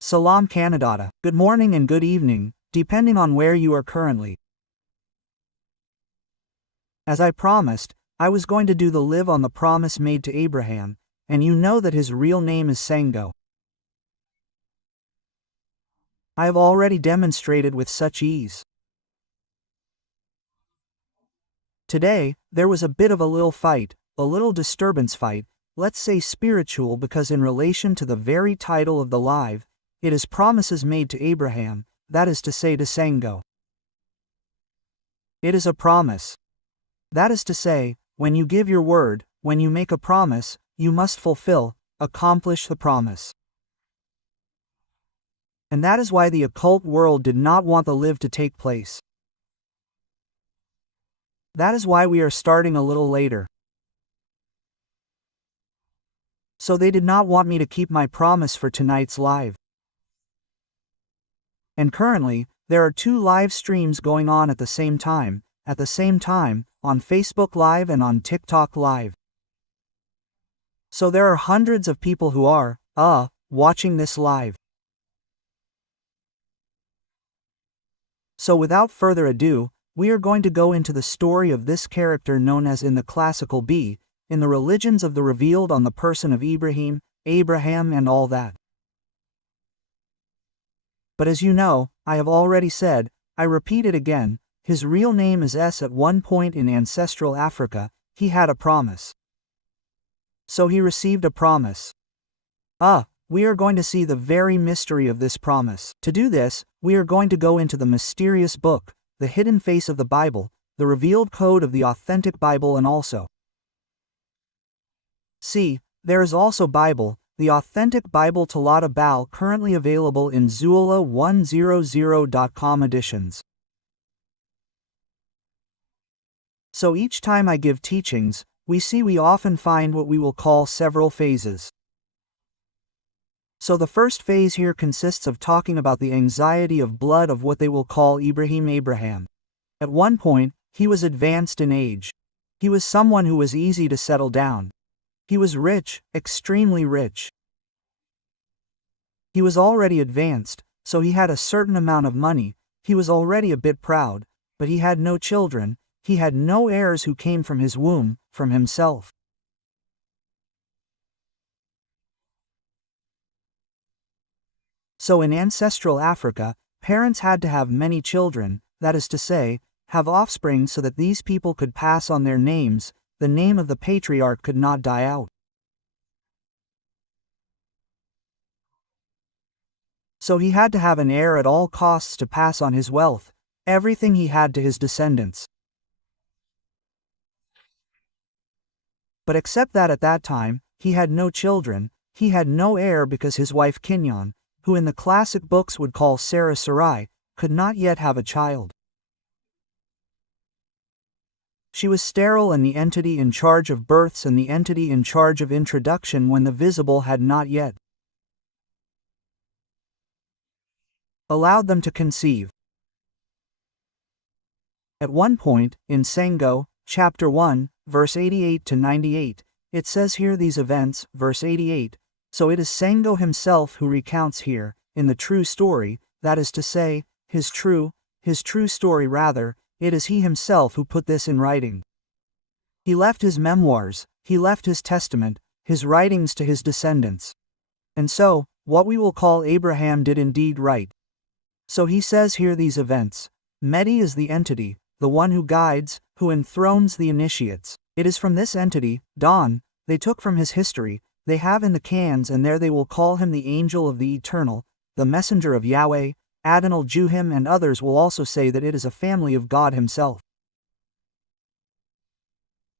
Salam Kálat'a, good morning and good evening, depending on where you are currently. As I promised, I was going to do the live on the promise made to Abraham, and you know that his real name is Sango. I have already demonstrated with such ease. Today, there was a bit of a little fight, a little disturbance fight, let's say spiritual, because in relation to the very title of the live, it is promises made to Abraham, that is to say to Sango. It is a promise. That is to say, when you give your word, when you make a promise, you must fulfill, accomplish the promise. And that is why the occult world did not want the live to take place. That is why we are starting a little later. So they did not want me to keep my promise for tonight's live. And currently, there are 2 live streams going on at the same time, on Facebook Live and on TikTok Live. So there are hundreds of people who are, watching this live. So without further ado, we are going to go into the story of this character known as in the classical B, in the religions of the revealed on the person of Abraham and all that. But as you know, I have already said, I repeat it again, his real name is S. At one point in ancestral Africa, he had a promise. So he received a promise. We are going to see the very mystery of this promise. To do this, we are going to go into the mysterious book, the hidden face of the Bible, the revealed code of the authentic Bible, and also. See, there is also Bible, the authentic Bible Kálat'a currently available in Zouloula100.com editions. So each time I give teachings, we often find what we will call several phases. So the first phase here consists of talking about the anxiety of blood of what they will call Abraham. At one point, he was advanced in age. He was someone who was easy to settle down. He was rich, extremely rich. He was already advanced, so he had a certain amount of money, he was already a bit proud, but he had no children, he had no heirs who came from his womb, from himself. So in ancestral Africa, parents had to have many children, that is to say, have offspring so that these people could pass on their names, the name of the patriarch could not die out. So he had to have an heir at all costs to pass on his wealth, everything he had to his descendants. But except that at that time, he had no children, he had no heir because his wife Kinyon, who in the classic books would call Sarah Sarai, could not yet have a child. She was sterile, and the entity in charge of births and the entity in charge of introduction when the visible had not yet allowed them to conceive. At one point, in Sango, chapter 1, verse 88 to 98, it says here these events, verse 88, so it is Sango himself who recounts here, in the true story, that is to say, his true story rather, it is he himself who put this in writing. He left his memoirs, he left his testament, his writings to his descendants. And so, what we will call Abraham did indeed write. So he says here these events. Midí is the entity, the one who guides, who enthrones the initiates. It is from this entity, Don, they took from his history, they have in the cans, and there they will call him the angel of the eternal, the messenger of Yahweh, Adonal Juhim, and others will also say that it is a family of God himself.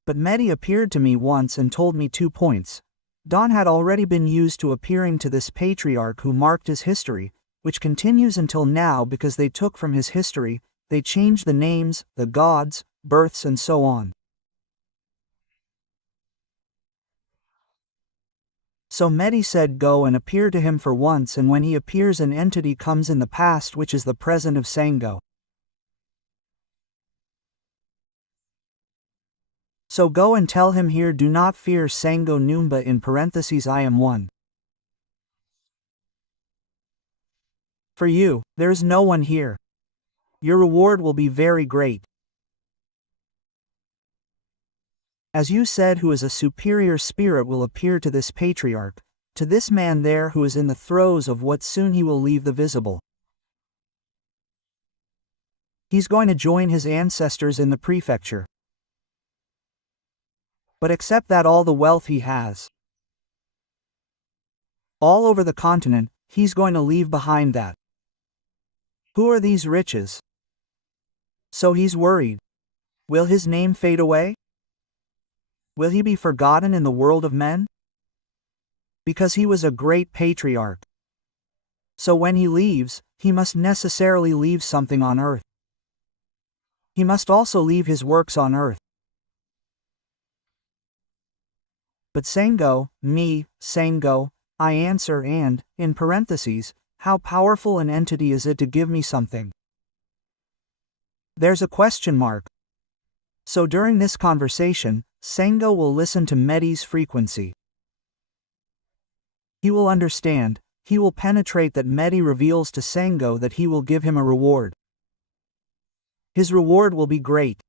But Midí appeared to me once and told me 2 points. Don had already been used to appearing to this patriarch who marked his history, which continues until now because they took from his history, they changed the names, the gods, births, and so on. So Midí said go and appear to him for once, and when he appears an entity comes in the past which is the present of Sango. So go and tell him here, do not fear Sango Numba, in parentheses I am one. For you, there is no one here. Your reward will be very great. As you said, who is a superior spirit will appear to this patriarch, to this man there who is in the throes of what soon he will leave the visible. He's going to join his ancestors in the prefecture. But except that all the wealth he has, all over the continent, he's going to leave behind that. Who are these riches? So he's worried. Will his name fade away? Will he be forgotten in the world of men? Because he was a great patriarch. So when he leaves, he must necessarily leave something on earth. He must also leave his works on earth. But Sango, me, Sango, I answer, and, in parentheses, how powerful an entity is it to give me something? There's a question mark. So during this conversation, Sango will listen to Medi's frequency. He will understand, he will penetrate that Medi reveals to Sango that he will give him a reward. His reward will be great.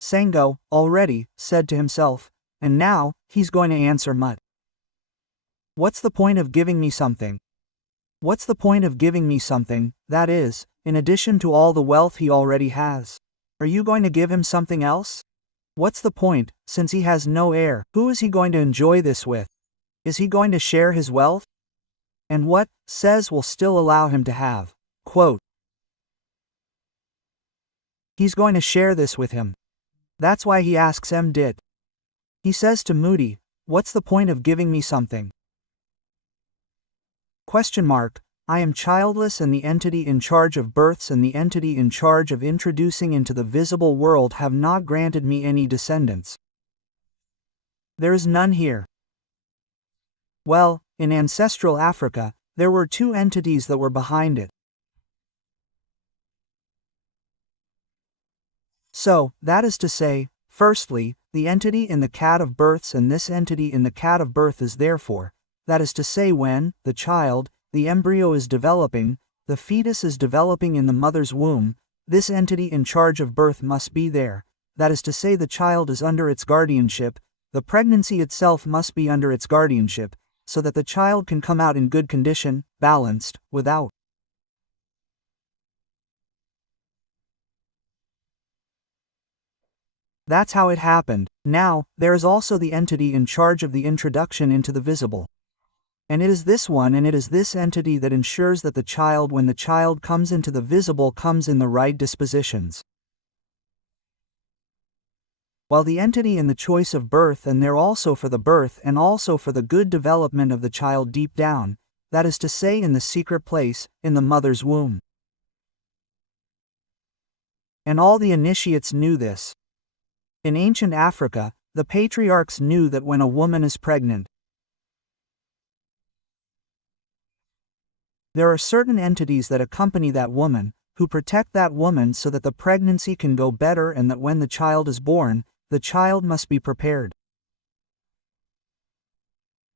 Sango, already, said to himself, and now, he's going to answer Mut. What's the point of giving me something? What's the point of giving me something, that is, in addition to all the wealth he already has? Are you going to give him something else? What's the point, since he has no heir? Who is he going to enjoy this with? Is he going to share his wealth? And what, says, will still allow him to have, quote, he's going to share this with him. That's why he asks Dit. He says to Moody, what's the point of giving me something? Question mark, I am childless, and the entity in charge of births and the entity in charge of introducing into the visible world have not granted me any descendants. There is none here. Well, in ancestral Africa, there were two entities that were behind it. So, that is to say, firstly, the entity in the cat of births, and this entity in the cat of birth is therefore, that is to say, when the child, the embryo is developing, the fetus is developing in the mother's womb, this entity in charge of birth must be there, that is to say, the child is under its guardianship, the pregnancy itself must be under its guardianship, so that the child can come out in good condition, balanced, without. That's how it happened. Now, there is also the entity in charge of the introduction into the visible. And it is this one, and it is this entity that ensures that the child, when the child comes into the visible, comes in the right dispositions. While the entity in the choice of birth, and there also for the birth and also for the good development of the child deep down, that is to say, in the secret place, in the mother's womb. And all the initiates knew this. In ancient Africa, the patriarchs knew that when a woman is pregnant, there are certain entities that accompany that woman, who protect that woman so that the pregnancy can go better, and that when the child is born, the child must be prepared.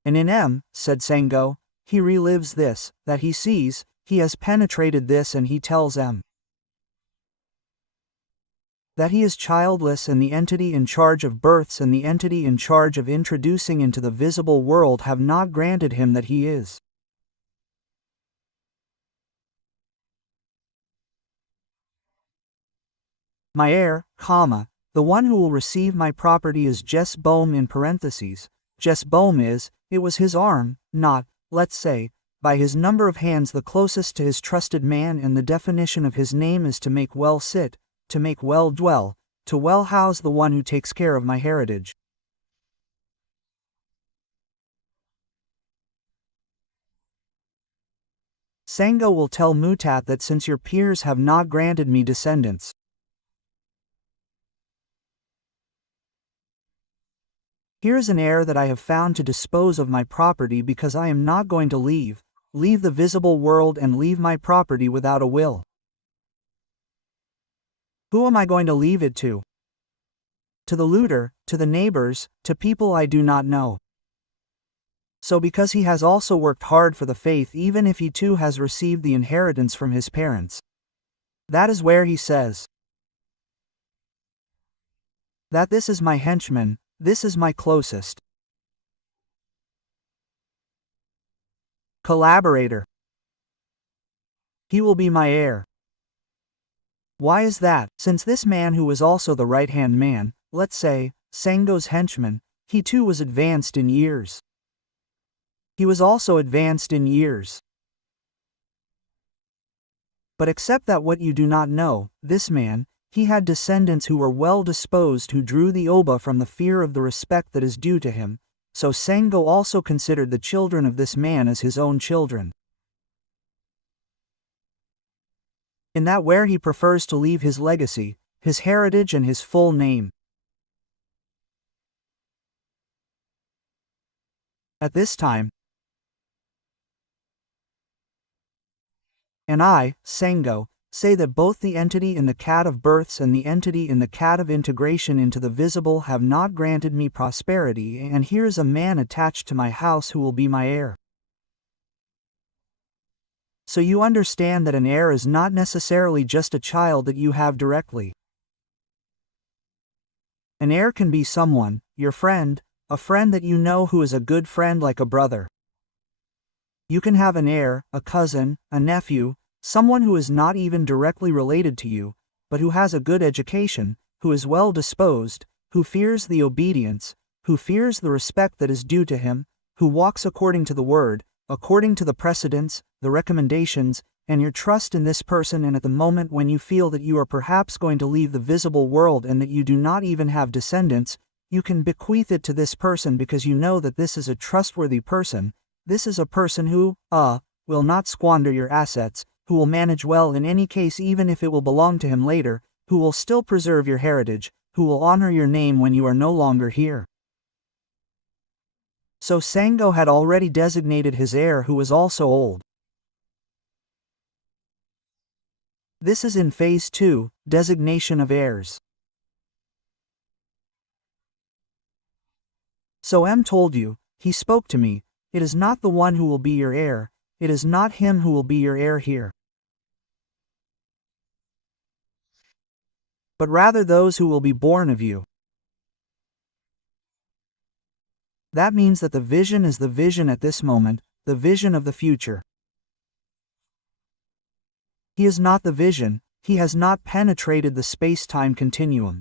And in said Sango, he relives this, that he sees, he has penetrated this, and he tells that he is childless, and the entity in charge of births and the entity in charge of introducing into the visible world have not granted him that he is. My heir, the one who will receive my property is Jesboam in parentheses. Jesboam is, it was his arm, not, let's say, by his number of hands the closest to his trusted man, and the definition of his name is to make well sit, to make well dwell, to well house the one who takes care of my heritage. Sango will tell Mutat that since your peers have not granted me descendants, here is an heir that I have found to dispose of my property, because I am not going to leave the visible world and leave my property without a will. Who am I going to leave it to? To the looter, to the neighbors, to people I do not know. So because he has also worked hard for the faith, even if he too has received the inheritance from his parents. That is where he says that this is my henchman, this is my closest collaborator. He will be my heir. Why is that? Since this man who was also the right-hand man, let's say, Sango's henchman, he too was advanced in years. He was also advanced in years. But except that what you do not know, this man, he had descendants who were well disposed, who drew the oba from the fear of the respect that is due to him, so Sango also considered the children of this man as his own children. In that where he prefers to leave his legacy, his heritage and his full name. At this time, and I, Sango, say that both the entity in the cat of births and the entity in the cat of integration into the visible have not granted me prosperity, and here is a man attached to my house who will be my heir. So you understand that an heir is not necessarily just a child that you have directly. An heir can be someone, your friend, a friend that you know who is a good friend like a brother. You can have an heir, a cousin, a nephew, someone who is not even directly related to you, but who has a good education, who is well disposed, who fears the obedience, who fears the respect that is due to him, who walks according to the word, according to the precedents, the recommendations, and your trust in this person, and at the moment when you feel that you are perhaps going to leave the visible world and that you do not even have descendants, you can bequeath it to this person because you know that this is a trustworthy person. This is a person who, will not squander your assets, who will manage well in any case even if it will belong to him later, who will still preserve your heritage, who will honor your name when you are no longer here. So Sango had already designated his heir who was also old. This is in phase 2, designation of heirs. So M told you, he spoke to me, it is not the one who will be your heir, it is not him who will be your heir here, but rather those who will be born of you. That means that the vision is the vision at this moment, the vision of the future. He is not the vision, he has not penetrated the space-time continuum.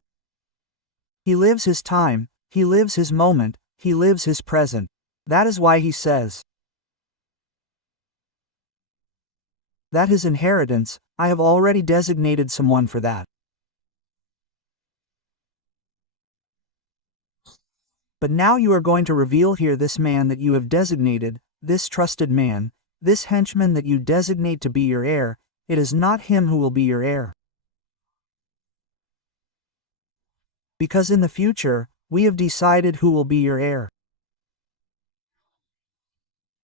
He lives his time, he lives his moment, he lives his present. That is why he says that his inheritance, I have already designated someone for that. But now you are going to reveal here this man that you have designated, this trusted man, this henchman that you designate to be your heir, it is not him who will be your heir. Because in the future, we have decided who will be your heir.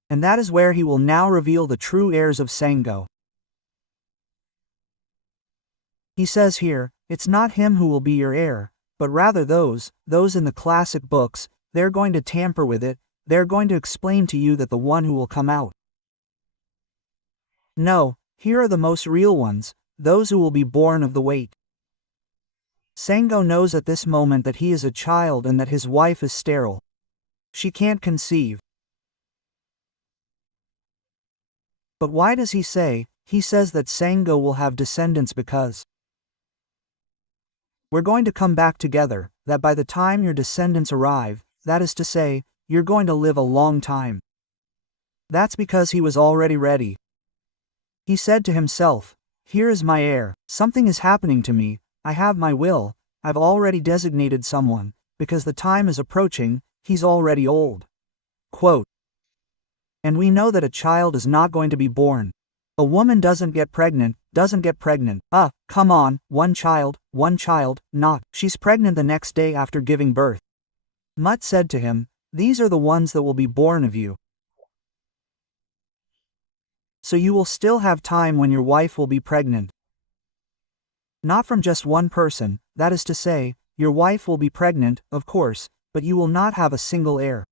And that is where he will now reveal the true heirs of Sango. He says here, it's not him who will be your heir, but rather those in the classic books, they're going to tamper with it, they're going to explain to you that the one who will come out. No, here are the most real ones, those who will be born of the wait. Sango knows at this moment that he is a child and that his wife is sterile. She can't conceive. But why does he say? He says that Sango will have descendants because we're going to come back together, that by the time your descendants arrive, that is to say, you're going to live a long time. That's because he was already ready. He said to himself, here is my heir, something is happening to me, I have my will, I've already designated someone, because the time is approaching, he's already old. Quote, and we know that a child is not going to be born. A woman doesn't get pregnant. Come on, one child, not. She's pregnant the next day after giving birth. Mut said to him, these are the ones that will be born of you. So you will still have time when your wife will be pregnant. Not from just one person, that is to say, your wife will be pregnant, of course, but you will not have a single heir.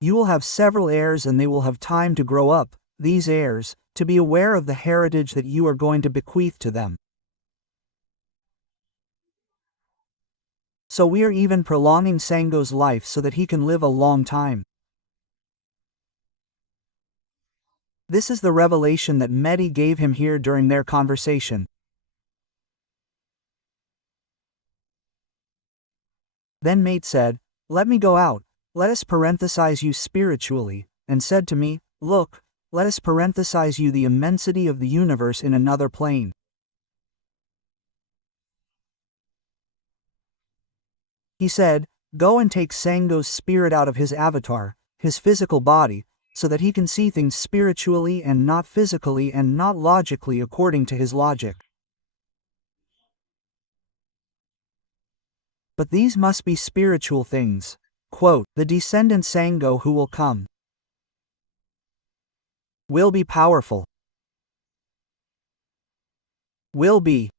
You will have several heirs and they will have time to grow up, these heirs, to be aware of the heritage that you are going to bequeath to them. So we are even prolonging Sango's life so that he can live a long time. This is the revelation that Midí gave him here during their conversation. Then Mate said, "Let me go out, let us parenthesize you spiritually," and said to me, "Look, let us parenthesize you the immensity of the universe in another plane." He said, "Go and take Sango's spirit out of his avatar, his physical body, so that he can see things spiritually and not physically and not logically according to his logic. But these must be spiritual things. Quote, the descendant Sango who will come will be powerful, will be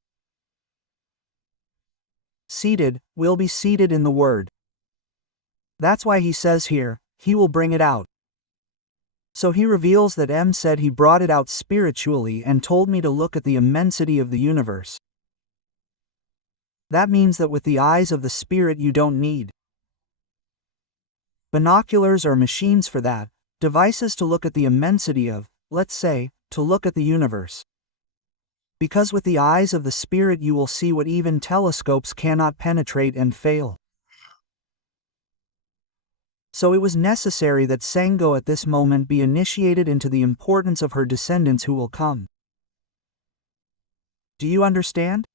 seated, will be seated in the word. That's why he says here, he will bring it out. So he reveals that M said he brought it out spiritually and told me to look at the immensity of the universe. That means that with the eyes of the spirit you don't need binoculars or machines for that, devices to look at the immensity of, let's say, to look at the universe. Because with the eyes of the spirit you will see what even telescopes cannot penetrate and fail. So it was necessary that Sango at this moment be initiated into the importance of her descendants who will come. Do you understand?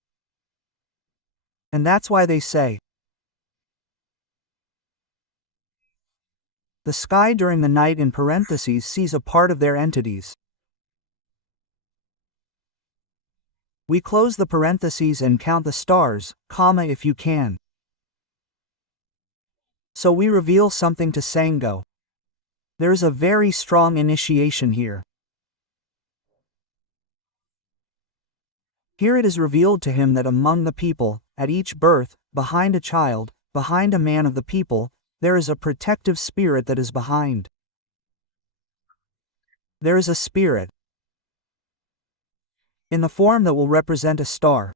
And that's why they say, the sky during the night in parentheses sees a part of their entities. We close the parentheses and count the stars, comma if you can. So we reveal something to Sango. There is a very strong initiation here. Here it is revealed to him that among the people, at each birth, behind a child, behind a man of the people, there is a protective spirit that is behind. There is a spirit in the form that will represent a star.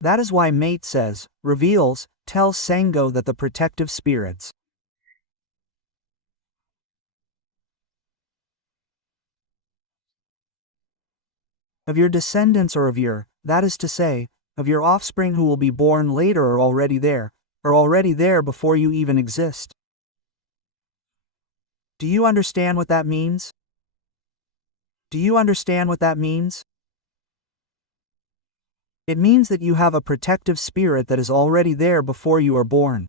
That is why Mate says, reveals, tells Sango that the protective spirits of your descendants or of your, that is to say, of your offspring who will be born later are already there before you even exist. Do you understand what that means? Do you understand what that means? It means that you have a protective spirit that is already there before you are born.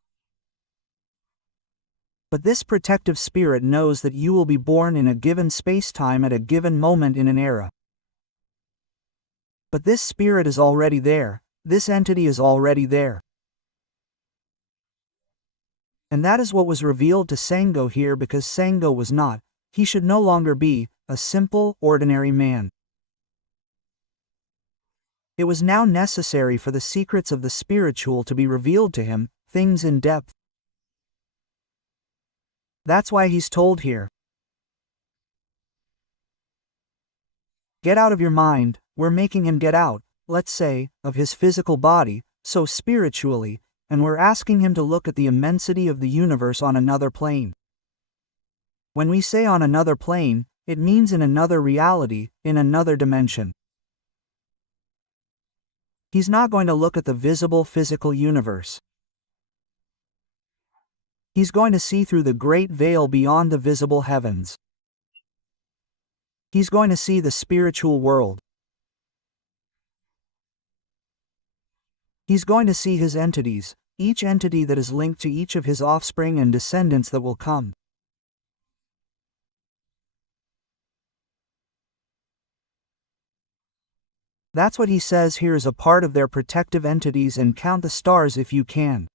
But this protective spirit knows that you will be born in a given space-time at a given moment in an era. But this spirit is already there, this entity is already there. And that is what was revealed to Sango here, because Sango was not, he should no longer be, a simple, ordinary man. It was now necessary for the secrets of the spiritual to be revealed to him, things in depth. That's why he's told here, get out of your mind. We're making him get out, let's say, of his physical body, so spiritually, and we're asking him to look at the immensity of the universe on another plane. When we say on another plane, it means in another reality, in another dimension. He's not going to look at the visible physical universe. He's going to see through the great veil beyond the visible heavens. He's going to see the spiritual world. He's going to see his entities, each entity that is linked to each of his offspring and descendants that will come. That's what he says here is a part of their protective entities, and count the stars if you can.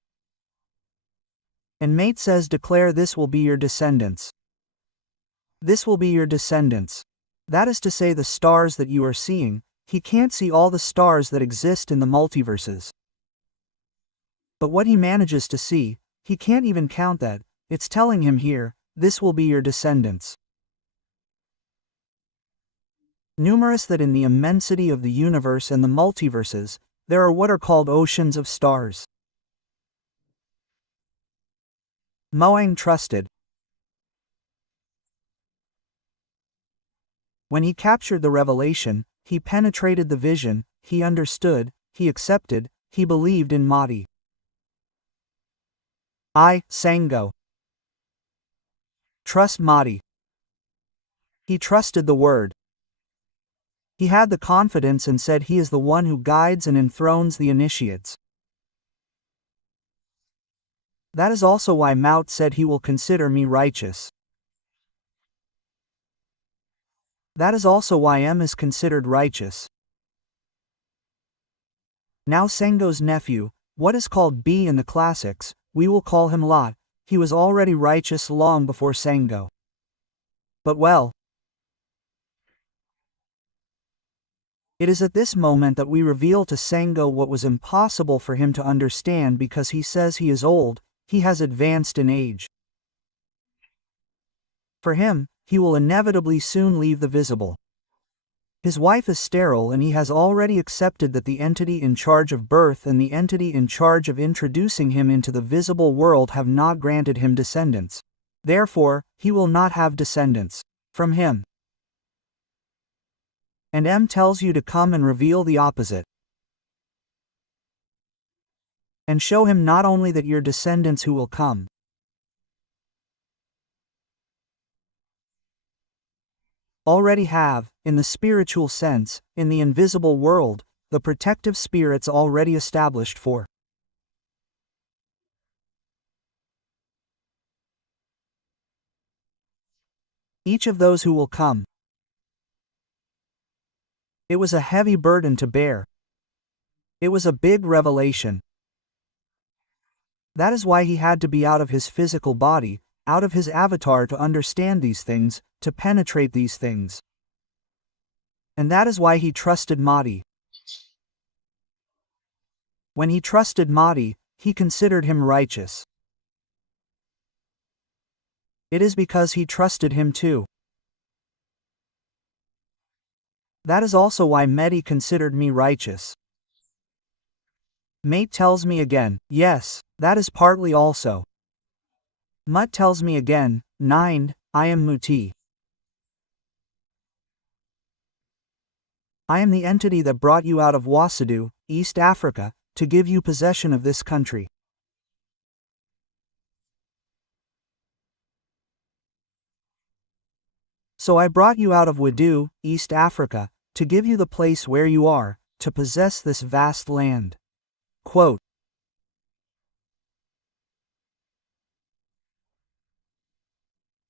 And Mate says, declare this will be your descendants. This will be your descendants. That is to say, the stars that you are seeing, he can't see all the stars that exist in the multiverses. But what he manages to see, He can't even count that. It's telling him here, this will be your descendants. Numerous that in the immensity of the universe and the multiverses, there are what are called oceans of stars. Moang trusted. When he captured the revelation, he penetrated the vision, he understood, he accepted, he believed in Midí. I, Sango. Trust Midí. He trusted the word. He had the confidence and said he is the one who guides and enthrones the initiates. That is also why Mout said he will consider me righteous. That is also why M is considered righteous. Now Sango's nephew, what is called B in the classics, we will call him Lot, he was already righteous long before Sango. But well, it is at this moment that we reveal to Sango what was impossible for him to understand because he says he is old, he has advanced in age. For him, he will inevitably soon leave the visible. His wife is sterile and he has already accepted that the entity in charge of birth and the entity in charge of introducing him into the visible world have not granted him descendants. Therefore, he will not have descendants from him. And M tells you to come and reveal the opposite. And show him not only that your descendants who will come, already have, in the spiritual sense, in the invisible world, the protective spirits already established for each of those who will come. It was a heavy burden to bear. It was a big revelation. That is why he had to be out of his physical body, out of his avatar to understand these things, to penetrate these things. And that is why he trusted Midí. When he trusted Midí, he considered him righteous. It is because he trusted him too. That is also why Midí considered me righteous. Mate tells me again, yes, that is partly also. Mut tells me again, 9, I am Muti. I am the entity that brought you out of Wasadu, East Africa, to give you possession of this country. So I brought you out of Wadu, East Africa, to give you the place where you are, to possess this vast land. Quote.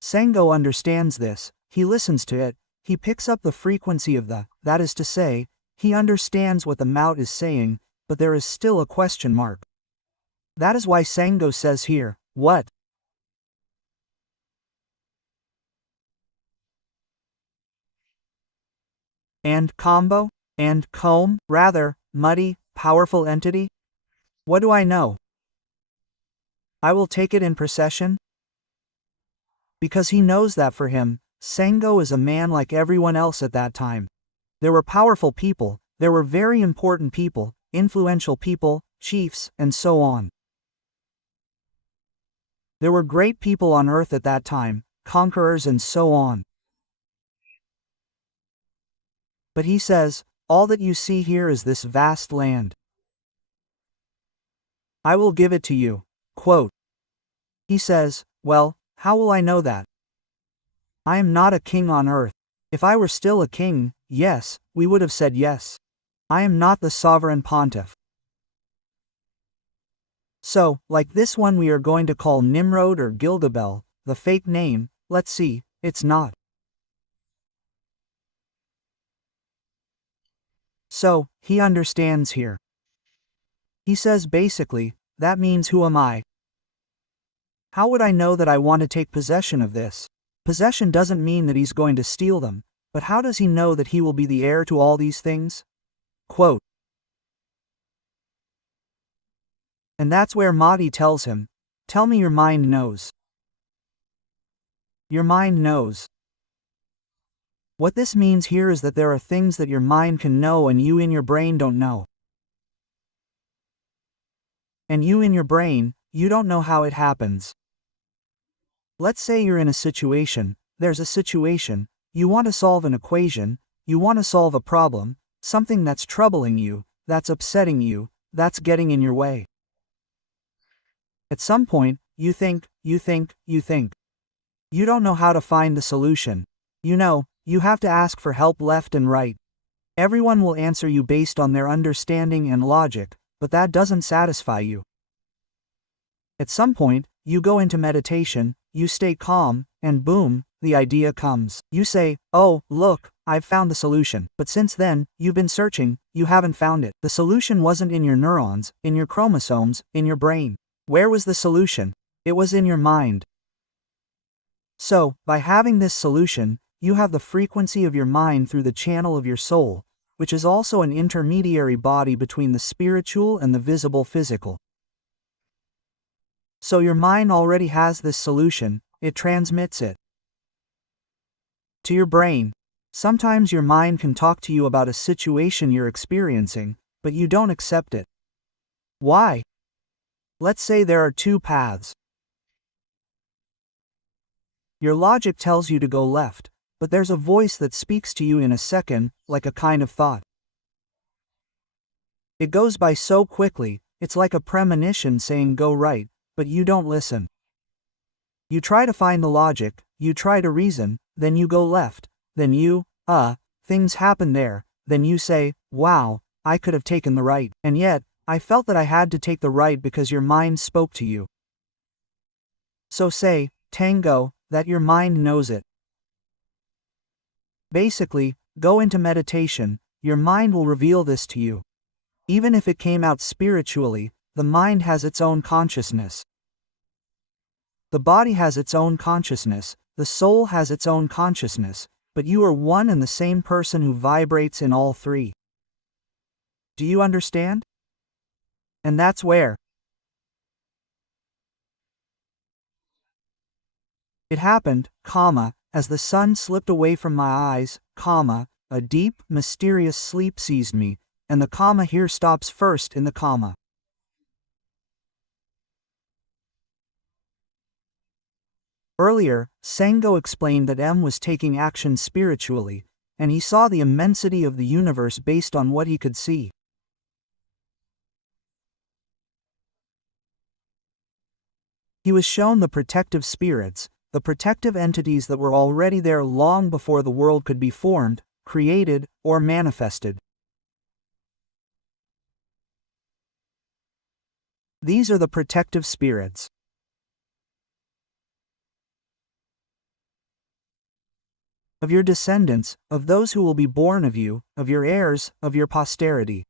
Sango understands this, he listens to it, he picks up the frequency of that is to say, he understands what the Mout is saying, but there is still a question mark. That is why Sango says here, what? And combo? And comb? Rather, muddy, powerful entity? What do I know? I will take it in procession? Because he knows that for him, Sango is a man like everyone else at that time. There were powerful people, there were very important people, influential people, chiefs, and so on. There were great people on earth at that time, conquerors and so on. But he says, all that you see here is this vast land. I will give it to you. Quote. He says, well, how will I know that? I am not a king on earth. If I were still a king, yes, we would have said yes. I am not the sovereign pontiff. So, like this one we are going to call Nimrod or Gilgabel, the fake name, let's see, it's not. So, he understands here. He says basically, that means who am I? How would I know that I want to take possession of this? Possession doesn't mean that he's going to steal them, but how does he know that he will be the heir to all these things? Quote. And that's where Midí tells him, Tell me your mind knows. Your mind knows. What this means here is that there are things that your mind can know and you in your brain don't know. And you in your brain, you don't know how it happens. Let's say you're in a situation, there's a situation, you want to solve an equation, you want to solve a problem, something that's troubling you, that's upsetting you, that's getting in your way. At some point, you think. You don't know how to find the solution. You know, you have to ask for help left and right. Everyone will answer you based on their understanding and logic, but that doesn't satisfy you. At some point, you go into meditation, you stay calm, and boom, the idea comes. You say, oh, look, I've found the solution. But since then, you've been searching, you haven't found it. The solution wasn't in your neurons, in your chromosomes, in your brain. Where was the solution? It was in your mind. So, by having this solution, you have the frequency of your mind through the channel of your soul, which is also an intermediary body between the spiritual and the visible physical. So your mind already has this solution, it transmits it to your brain. Sometimes your mind can talk to you about a situation you're experiencing, but you don't accept it. Why? Let's say there are two paths. Your logic tells you to go left, but there's a voice that speaks to you in a second, like a kind of thought. It goes by so quickly, it's like a premonition saying go right, but you don't listen. You try to find the logic, you try to reason, then you go left, then things happen there, then you say, wow, I could have taken the right, and yet, I felt that I had to take the right because your mind spoke to you. So say, tango, that your mind knows it. Basically, go into meditation, your mind will reveal this to you. Even if it came out spiritually, the mind has its own consciousness. The body has its own consciousness, the soul has its own consciousness, but you are one and the same person who vibrates in all three. Do you understand? And that's where it happened, as the sun slipped away from my eyes, a deep, mysterious sleep seized me, and the comma here stops first in the comma. Earlier, Sango explained that M was taking action spiritually, and he saw the immensity of the universe based on what he could see. He was shown the protective spirits, the protective entities that were already there long before the world could be formed, created, or manifested. These are the protective spirits of your descendants, of those who will be born of you, of your heirs, of your posterity.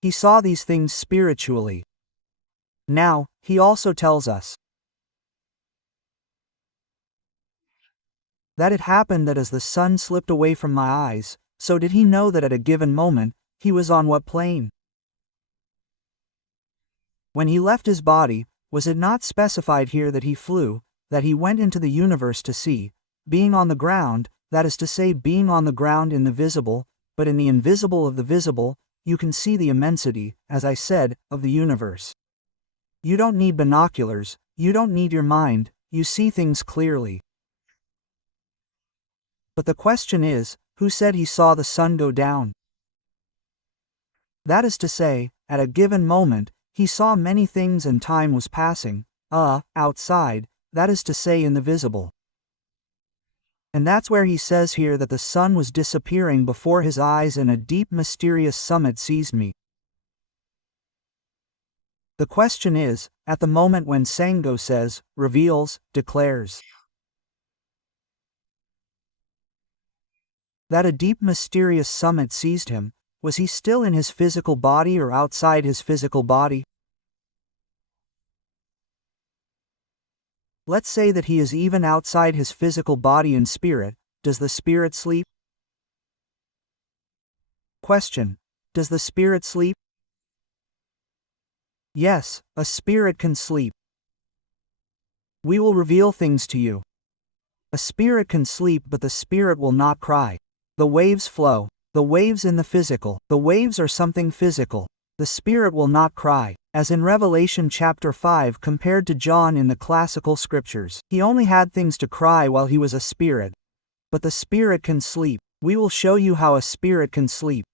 He saw these things spiritually. Now, he also tells us that it happened that as the sun slipped away from my eyes, so did he know that at a given moment, he was on what plane? When he left his body, was it not specified here that he flew, that he went into the universe to see, being on the ground, that is to say being on the ground in the visible, but in the invisible of the visible, you can see the immensity, as I said, of the universe. You don't need binoculars, you don't need your mind, you see things clearly. But the question is, who said he saw the sun go down? That is to say, at a given moment, he saw many things and time was passing, outside, that is to say in the visible. And that's where he says here that the sun was disappearing before his eyes and a deep mysterious summit seized me. The question is, at the moment when Sango says, reveals, declares that a deep mysterious summit seized him, was he still in his physical body or outside his physical body? Let's say that he is even outside his physical body in spirit. Does the spirit sleep? Question: does the spirit sleep? Yes, a spirit can sleep. We will reveal things to you. A spirit can sleep, but the spirit will not cry. The waves flow. The waves in the physical. The waves are something physical. The spirit will not cry, as in Revelation chapter 5 compared to John in the classical scriptures. He only had things to cry while he was a spirit. But the spirit can sleep. We will show you how a spirit can sleep.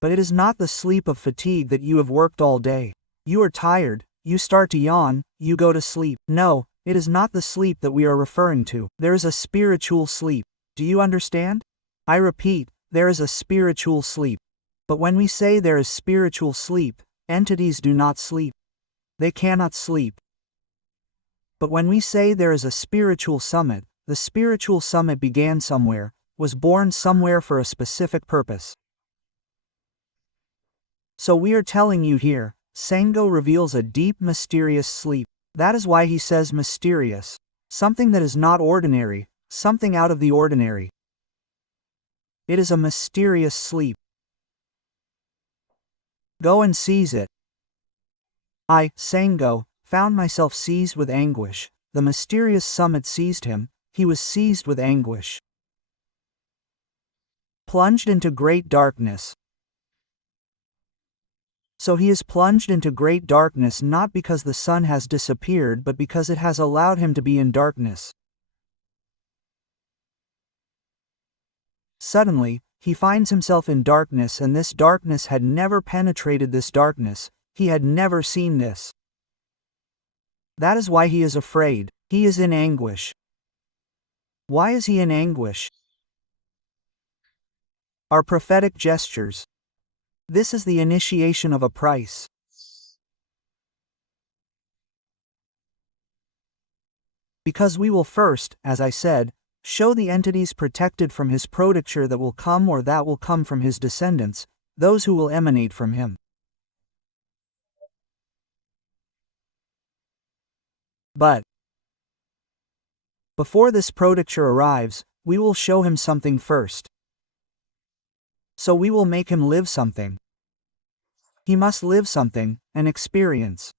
But it is not the sleep of fatigue that you have worked all day. You are tired, you start to yawn, you go to sleep. No, it is not the sleep that we are referring to. There is a spiritual sleep. Do you understand? I repeat, there is a spiritual sleep. But when we say there is spiritual sleep, entities do not sleep. They cannot sleep. But when we say there is a spiritual summit, the spiritual summit began somewhere, was born somewhere for a specific purpose. So we are telling you here, Sango reveals a deep mysterious sleep. That is why he says mysterious. Something that is not ordinary, something out of the ordinary. It is a mysterious sleep. Go and seize it. I, Sango, found myself seized with anguish. The mysterious summit seized him, he was seized with anguish. Plunged into great darkness. So he is plunged into great darkness not because the sun has disappeared but because it has allowed him to be in darkness. Suddenly, he finds himself in darkness, and this darkness had never penetrated this darkness, he had never seen this. That is why he is afraid, he is in anguish. Why is he in anguish? Our prophetic gestures. This is the initiation of a price. Because we will first, as I said, show the entities protected from his prodigature that will come or that will come from his descendants, those who will emanate from him. But before this prodigature arrives, we will show him something first. So we will make him live something. He must live something, an experience.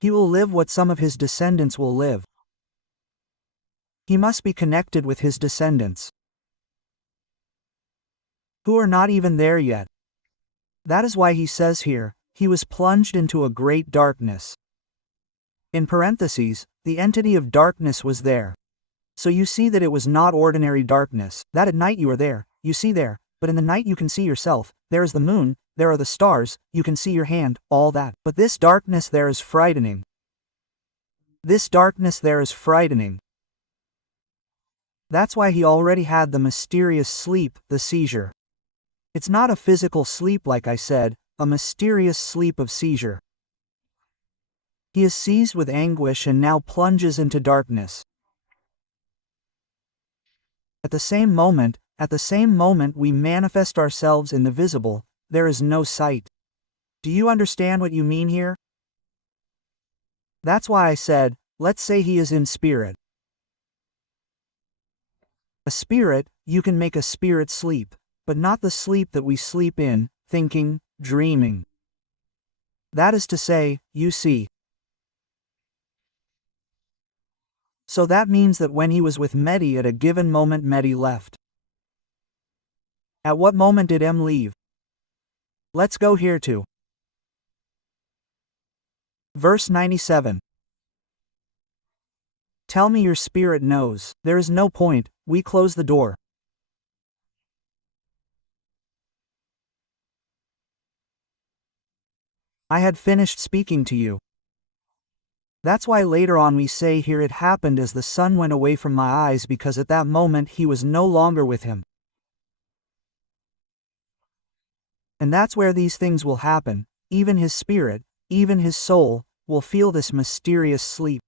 He will live what some of his descendants will live. He must be connected with his descendants, who are not even there yet. That is why he says here, he was plunged into a great darkness. In parentheses, the entity of darkness was there. So you see that it was not ordinary darkness, that at night you are there, you see there, but in the night you can see yourself, there is the moon, there are the stars, you can see your hand, all that. But this darkness there is frightening. This darkness there is frightening. That's why he already had the mysterious sleep, the seizure. It's not a physical sleep like I said, a mysterious sleep of seizure. He is seized with anguish and now plunges into darkness. At the same moment we manifest ourselves in the visible, there is no sight. Do you understand what you mean here? That's why I said, let's say he is in spirit. A spirit, you can make a spirit sleep, but not the sleep that we sleep in, thinking, dreaming. That is to say, you see. So that means that when he was with Midí at a given moment Midí left. At what moment did M leave? Let's go here to verse 97. Tell me your spirit knows. There is no point, we close the door. I had finished speaking to you. That's why later on we say here it happened as the sun went away from my eyes, because at that moment he was no longer with him. And that's where these things will happen, even his spirit, even his soul, will feel this mysterious sleep.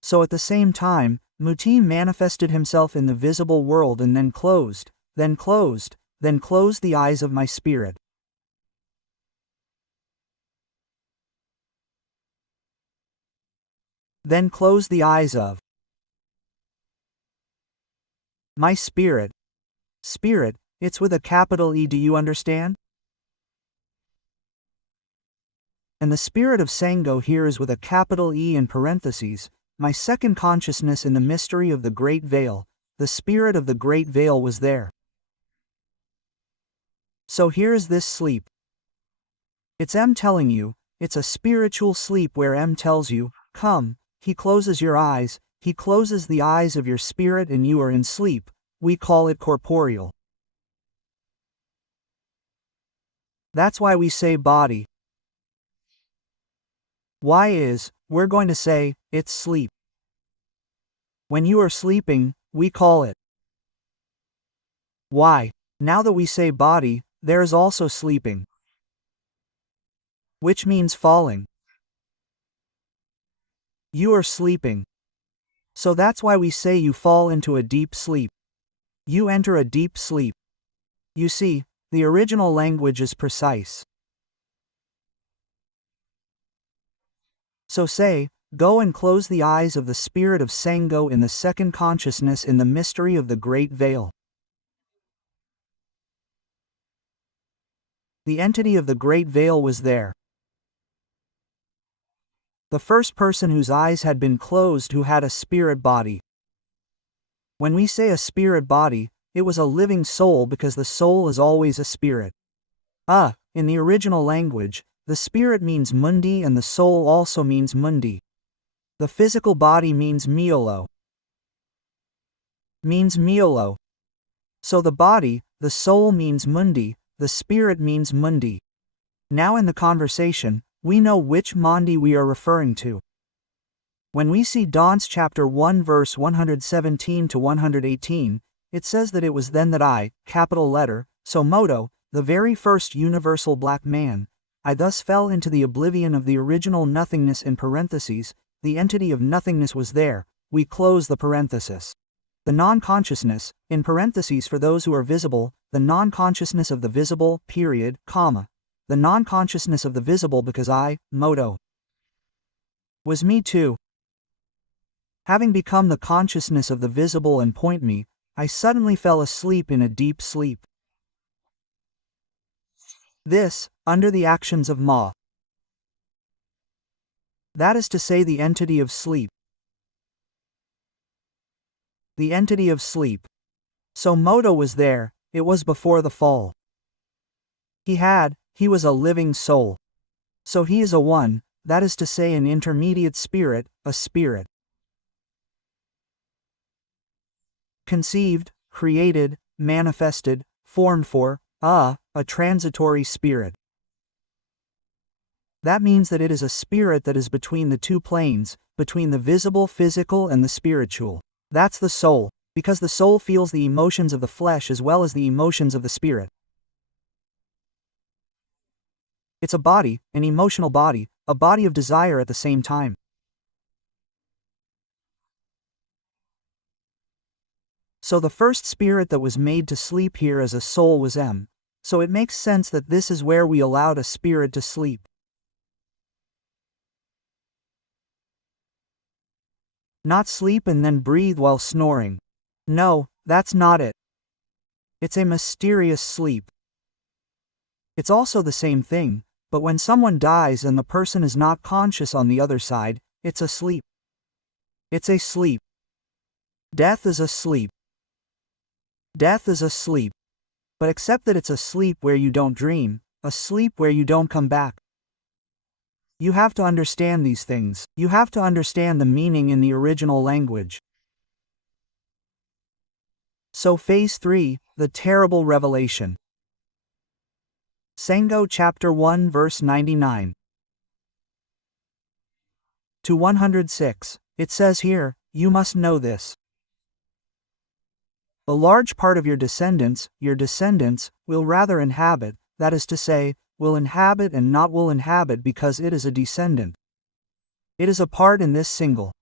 So at the same time, Muti manifested himself in the visible world and then closed the eyes of my spirit. Then closed the eyes of my spirit. Spirit, it's with a capital E, do you understand? And the spirit of Sango here is with a capital E in parentheses, my second consciousness in the mystery of the great veil. The spirit of the great veil was there. So here is this sleep. It's M telling you, it's a spiritual sleep where M tells you, come, he closes your eyes, he closes the eyes of your spirit and you are in sleep. We call it corporeal. That's why we say body. Why is, we're going to say, it's sleep. When you are sleeping, we call it. Why? Now that we say body, there is also sleeping. Which means falling. You are sleeping. So that's why we say you fall into a deep sleep. You enter a deep sleep. You see, the original language is precise. So say, go and close the eyes of the spirit of Sango in the second consciousness in the mystery of the great veil. The entity of the great veil was there. The first person whose eyes had been closed who had a spirit body. When we say a spirit body, it was a living soul because the soul is always a spirit. In the original language, the spirit means mundi and the soul also means mundi. The physical body means miolo. So the body, the soul means mundi, the spirit means mundi. Now in the conversation, we know which mundi we are referring to. When we see Dance chapter 1 verse 117 to 118, it says that it was then that I, capital letter, Somoto, the very first universal black man, I thus fell into the oblivion of the original nothingness in parentheses, the entity of nothingness was there, we close the parenthesis. The non-consciousness, in parentheses for those who are visible, the non-consciousness of the visible, period, comma. The non-consciousness of the visible because I, Moto, was me too. Having become the consciousness of the visible and point me, I suddenly fell asleep in a deep sleep. This, under the actions of Ma. That is to say the entity of sleep. The entity of sleep. So Moto was there, it was before the fall. He was a living soul. So he is a one, that is to say an intermediate spirit, a spirit. Conceived, created, manifested, formed for, a transitory spirit. That means that it is a spirit that is between the two planes, between the visible physical and the spiritual. That's the soul, because the soul feels the emotions of the flesh as well as the emotions of the spirit. It's a body, an emotional body, a body of desire at the same time. So the first spirit that was made to sleep here as a soul was M. So it makes sense that this is where we allowed a spirit to sleep. Not sleep and then breathe while snoring. No, that's not it. It's a mysterious sleep. It's also the same thing, but when someone dies and the person is not conscious on the other side, it's a sleep. It's a sleep. Death is a sleep. Death is a sleep. But except that it's a sleep where you don't dream, a sleep where you don't come back. You have to understand these things. You have to understand the meaning in the original language. So phase 3, the terrible revelation. Sango chapter 1 verse 99 to 106, it says here, you must know this. A large part of your descendants, will rather inhabit, that is to say, will inhabit and not will inhabit because it is a descendant. It is a part in this single.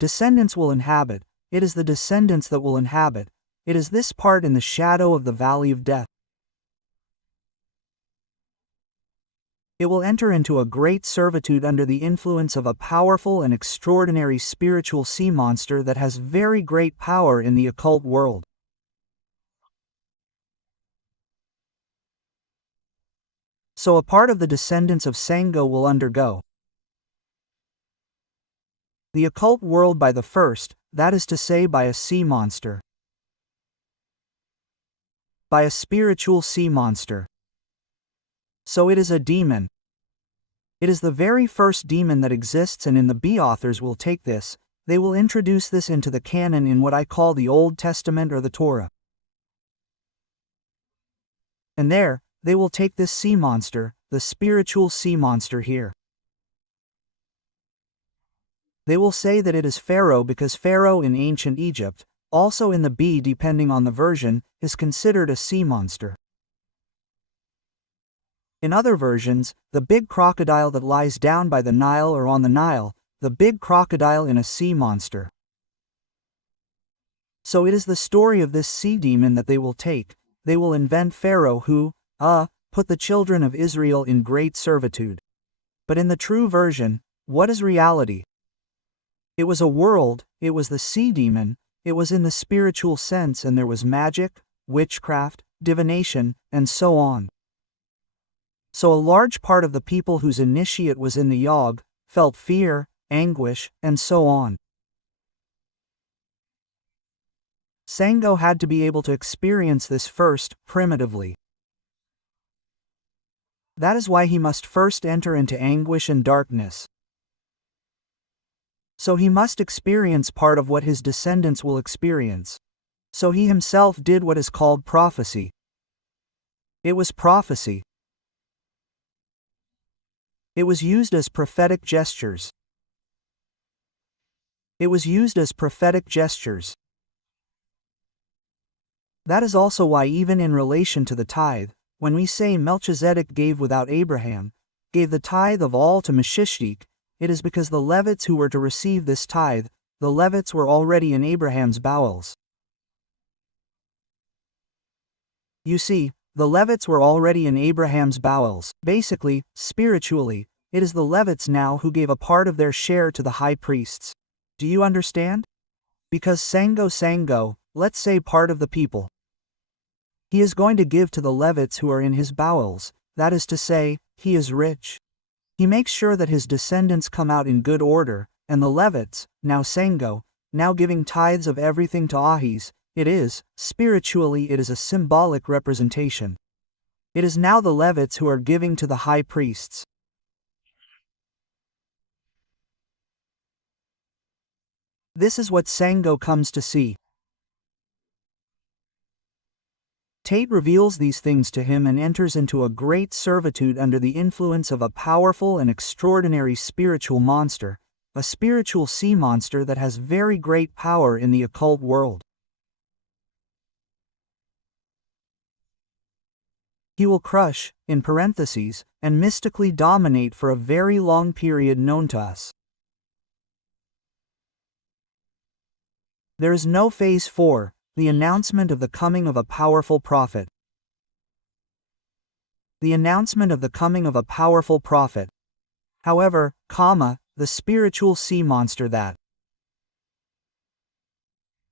Descendants will inhabit, it is the descendants that will inhabit, it is this part in the shadow of the valley of death. It will enter into a great servitude under the influence of a powerful and extraordinary spiritual sea monster that has very great power in the occult world. So a part of the descendants of Sango will undergo the occult world by the first, that is to say by a sea monster, by a spiritual sea monster. So it is a demon. It is the very first demon that exists, and in the B authors will take this, they will introduce this into the canon in what I call the Old Testament or the Torah. And there, they will take this sea monster, the spiritual sea monster here. They will say that it is Pharaoh because Pharaoh in ancient Egypt, also in the B depending on the version, is considered a sea monster. In other versions, the big crocodile that lies down by the Nile or on the Nile, the big crocodile in a sea monster. So it is the story of this sea demon that they will take. They will invent Pharaoh who, put the children of Israel in great servitude. But in the true version, what is reality? It was a world, it was the sea demon, it was in the spiritual sense, and there was magic, witchcraft, divination, and so on. So a large part of the people whose initiate was in the Yog felt fear, anguish, and so on. Sango had to be able to experience this first, primitively. That is why he must first enter into anguish and darkness. So he must experience part of what his descendants will experience. So he himself did what is called prophecy. It was prophecy. It was used as prophetic gestures. It was used as prophetic gestures. That is also why even in relation to the tithe, when we say Melchizedek gave without Abraham, gave the tithe of all to Melchizedek, it is because the Levites who were to receive this tithe, the Levites were already in Abraham's bowels. You see, the Levites were already in Abraham's bowels. Basically, spiritually, it is the Levites now who gave a part of their share to the high priests. Do you understand? Because Sango, let's say part of the people, he is going to give to the Levites who are in his bowels, that is to say, he is rich. He makes sure that his descendants come out in good order, and the Levites, now Sango, now giving tithes of everything to Ahis, it is, spiritually it is a symbolic representation. It is now the Levites who are giving to the high priests. This is what Sango comes to see. Tate reveals these things to him and enters into a great servitude under the influence of a powerful and extraordinary spiritual monster, a spiritual sea monster that has very great power in the occult world. He will crush, in parentheses, and mystically dominate for a very long period known to us. There is no phase 4, the announcement of the coming of a powerful prophet. The announcement of the coming of a powerful prophet. However, the spiritual sea monster that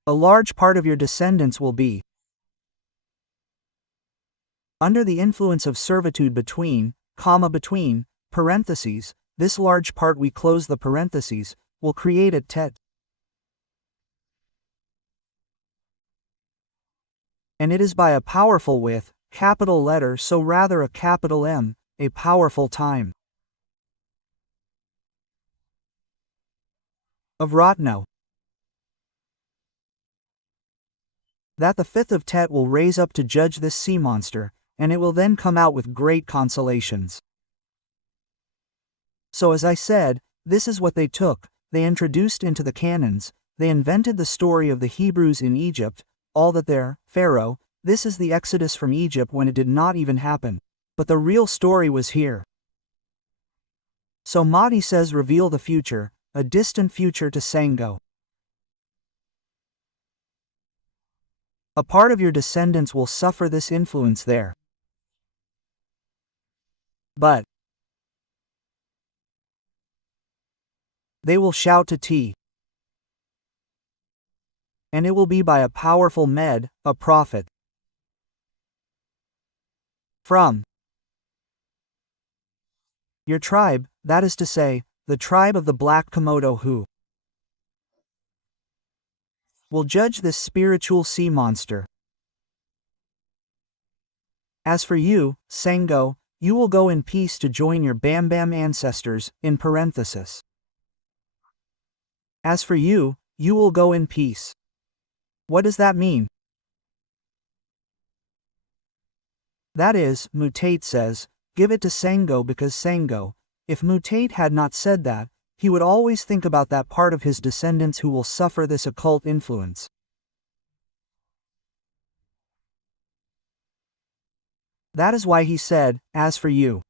a large part of your descendants will be under the influence of servitude between, parentheses, this large part we close the parentheses, will create a tet. And it is by a powerful with, capital letter so rather a capital M, a powerful time. Of Rotno. That the 5th of Tet will raise up to judge this sea monster, and it will then come out with great consolations. So as I said, this is what they took, they introduced into the canons, they invented the story of the Hebrews in Egypt, all that there, Pharaoh, this is the exodus from Egypt when it did not even happen. But the real story was here. So Mahdi says reveal the future, a distant future to Sango. A part of your descendants will suffer this influence there. But They will shout to T. And it will be by a powerful med, a prophet. From your tribe, that is to say, the tribe of the black Komodo who will judge this spiritual sea monster. As for you, Sango, you will go in peace to join your Bam Bam ancestors, in parenthesis. As for you, you will go in peace. What does that mean? That is, Mutate says, give it to Sango because Sango, if Mutate had not said that, he would always think about that part of his descendants who will suffer this occult influence. That is why he said, as for you,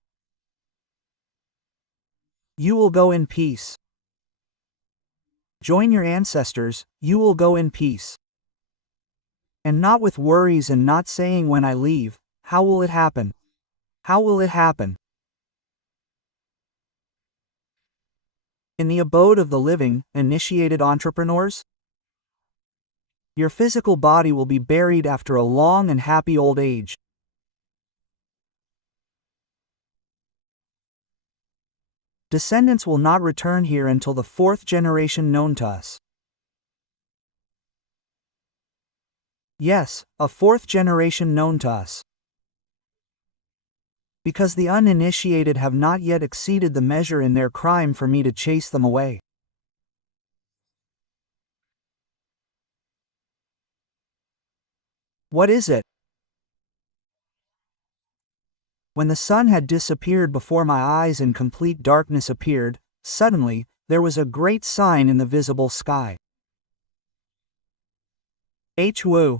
you will go in peace. Join your ancestors, you will go in peace. And not with worries and not saying when I leave, how will it happen? How will it happen? In the abode of the living, initiated entrepreneurs? Your physical body will be buried after a long and happy old age. Descendants will not return here until the fourth generation known to us. Yes, a fourth generation known to us. Because the uninitiated have not yet exceeded the measure in their crime for me to chase them away. What is it? When the sun had disappeared before my eyes and complete darkness appeared, suddenly, there was a great sign in the visible sky. Wu.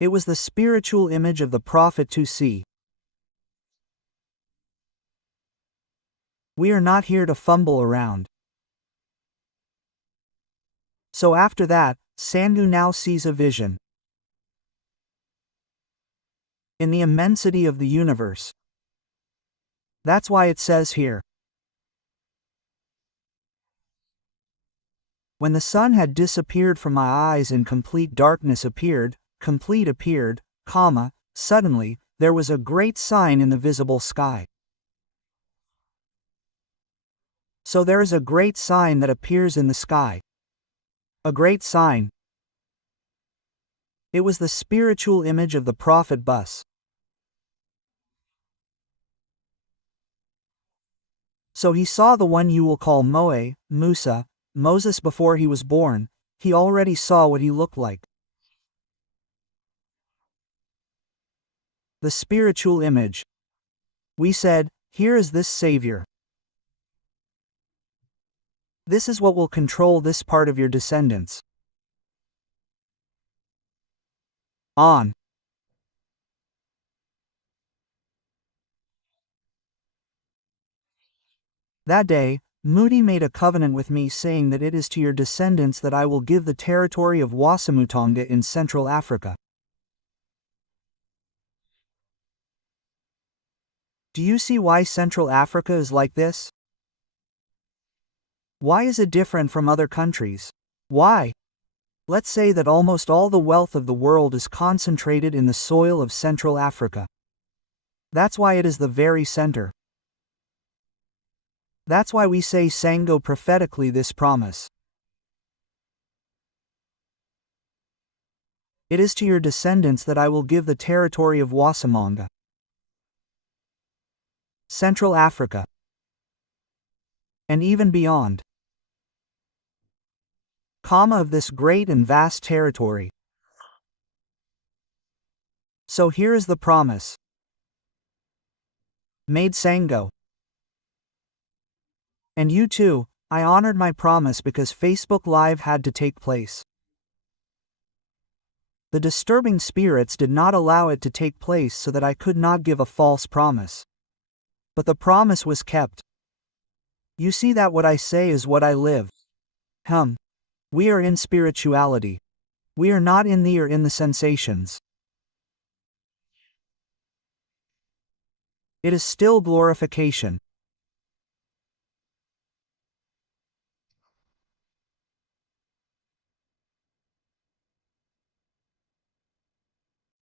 It was the spiritual image of the prophet to see. We are not here to fumble around. So after that, Sangu now sees a vision. In the immensity of the universe. That's why it says here. When the sun had disappeared from my eyes and complete darkness appeared, suddenly, there was a great sign in the visible sky. So there is a great sign that appears in the sky. A great sign. It was the spiritual image of the prophet Bus. So he saw the one you will call Moses before he was born. He already saw what he looked like. The spiritual image. We said, here is this Savior. This is what will control this part of your descendants. On. That day, Moody made a covenant with me saying that it is to your descendants that I will give the territory of Wasamutonga in Central Africa. Do you see why Central Africa is like this? Why is it different from other countries? Why? Let's say that almost all the wealth of the world is concentrated in the soil of Central Africa. That's why it is the very center. That's why we say Sango prophetically this promise. It is to your descendants that I will give the territory of Wasamonga. Central Africa. And even beyond. Of this great and vast territory. So here is the promise. Made Sango. And you too, I honored my promise because Facebook Live had to take place. The disturbing spirits did not allow it to take place so that I could not give a false promise. But the promise was kept. You see that what I say is what I live. We are in spirituality. We are not in the or in the sensations. It is still glorification.